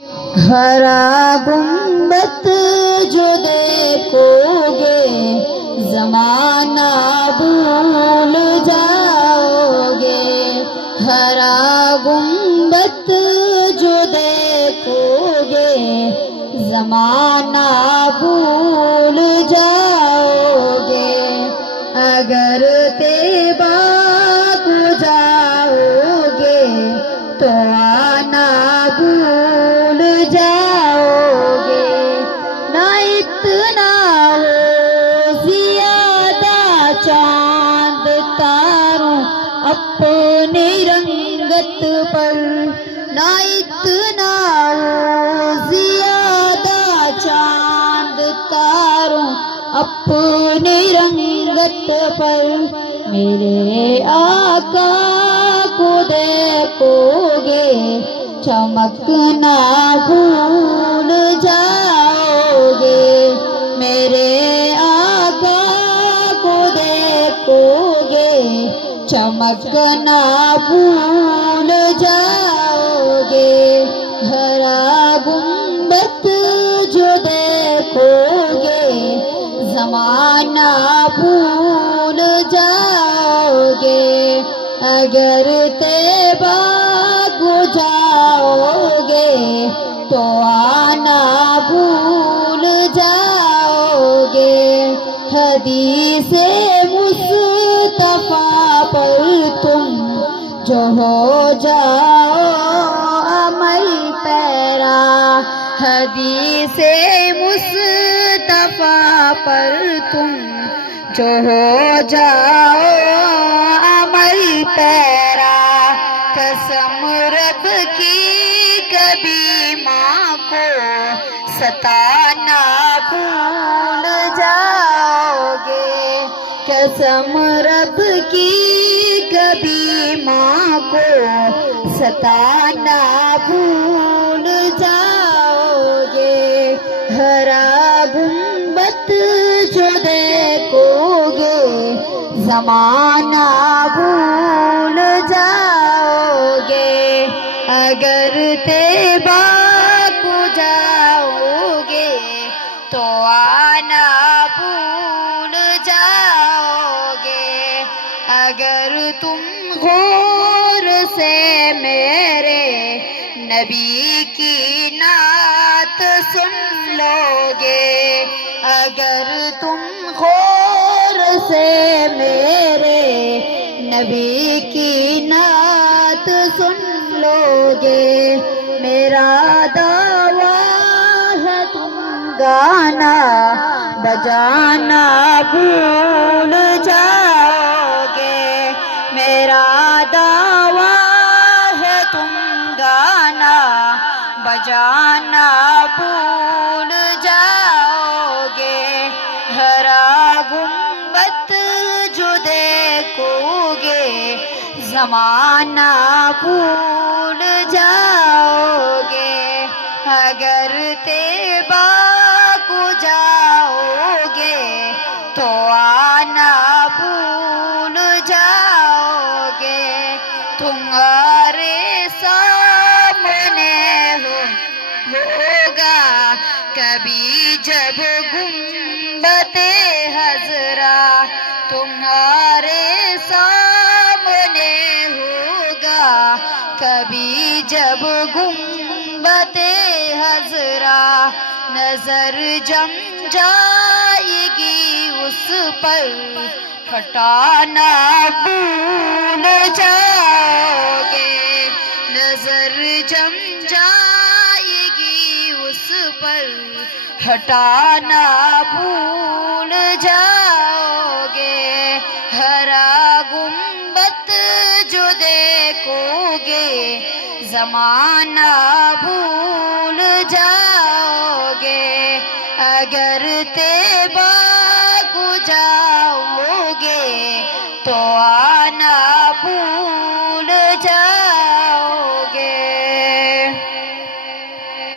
ہرا گنبد جو دیکھو گے زمانہ بھول جاؤ گے، ہرا گنبد جو دیکھو گے زمانہ بھول جاؤ گے، اگر طیبہ کو جاؤ گے تو آنا بھول جاؤ گے، نہ اتنا ہو زیادہ چاند تاروں اپنی رنگت پر، نہ اتنا ہو زیادہ چاند تاروں اپنی رنگت پر، میرے آقا کو دیکھو گے چمکنا بھول جاؤ گے، میرے آقا کو دیکھو گے چمکنا بھول جاؤ گے، ہرا گنبد جو دیکھو گے زمانہ بھول جاؤ گے، اگر طیبہ کو جاؤ گے تو آنا بھول جاؤ گے، حدیث مصطفیٰ پر تم جو ہو جاؤ عمل پیرا، حدیث مصطفیٰ پر تم جو ہو جاؤ عمل پیرا، قسم رب کی کبھی ماں کو ستانا بھول جاؤ گے، قسم رب کی کبھی ماں کو ستانا بھول جاؤ گے، ہرا گنبد جو دیکھو گے زمانہ بھول جاؤ گے، اگر طیبہ کو جاؤ گے تو آنا بھول جاؤ گے، اگر تم غور سے میرے نبی کی نعت سن لو گے، اگر تم غور سے میرے نبی کی نعت سن لو گے، میرا دعویٰ ہے تم گانا بجانا بھول جاؤ گے، میرا دعویٰ ہے تم گانا بجانا بھول جاؤ گے، ہرا گنبد جو دیکھو گے زمانہ بھول جاؤ گے، اگر طیبہ کو جاؤ گے تو آنا بھول جاؤ گے، تمہارے سامنے ہوگا کبھی جب گنبد خضرا، تمہارے سامنے ہوگا کبھی جب گنبد خضرا، نظر جم جائے گی اس پر ہٹانا بھول جاؤ گے، نظر جم جائے گی اس پر ہٹانا بھول جاؤ گے، ہرا گنبد جو دیکھو گے زمانہ بھول جاؤ گے، اگر طیبہ